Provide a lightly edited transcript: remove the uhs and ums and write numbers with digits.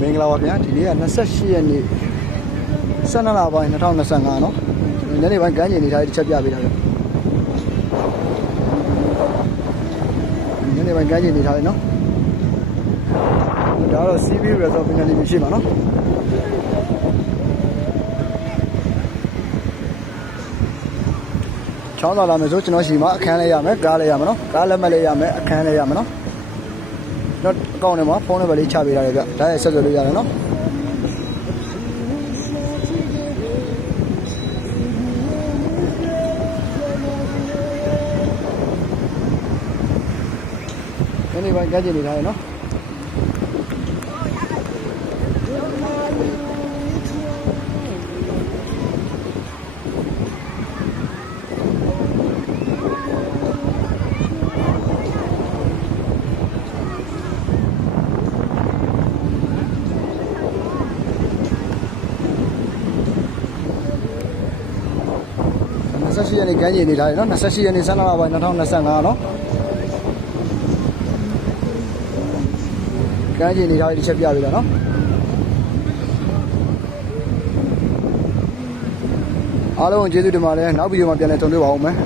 မင်္ဂလာပါဗျာဒီနေ့က28ရက်နေ့12လပိုင်း2025เนาะညနေပိုင်းကမ်းခြေနေထားတဲ့တစ်ချက်ပြပေးတာဗျညနေပိုင်းကမ်းခြေနေထားတယ်เนาะဒါတော့ CV Resort ပင်လယ်ပြင်ရှိမှာเนาะချောင်းသာလာမယ်ဆိုကျွန်တော်ရှိမှာအခန်းလေးရမယ်ကားလေးရမယ်เนาะကားလက်မှတ်လေးရမယ်အခန်းလေးရမယ်เนาะတော့အကောင့်ထဲမှာဖုန်းနံပါတ်လေးချပေးရတယ်ဗျဒါရဲ့ဆက်သွယ်လို့ရတယ်เนาะဒီနေ့ပိုင်းကကြည့်နေထားရเนาะ28ရက်နေ့ကမ်းခြေနေထားတယ်เนาะ28ရက်နေ့12လပိုင်း2025เนาะကမ်းခြေနေထားတဲ့တစ်ချက်ပြပေးတာเนาะအားလုံးကျေးဇူးတင်ပါတယ်နောက်ဗီဒီယိုမှာပြန်လည်ဆုံတွေ့ပါဦးမယ်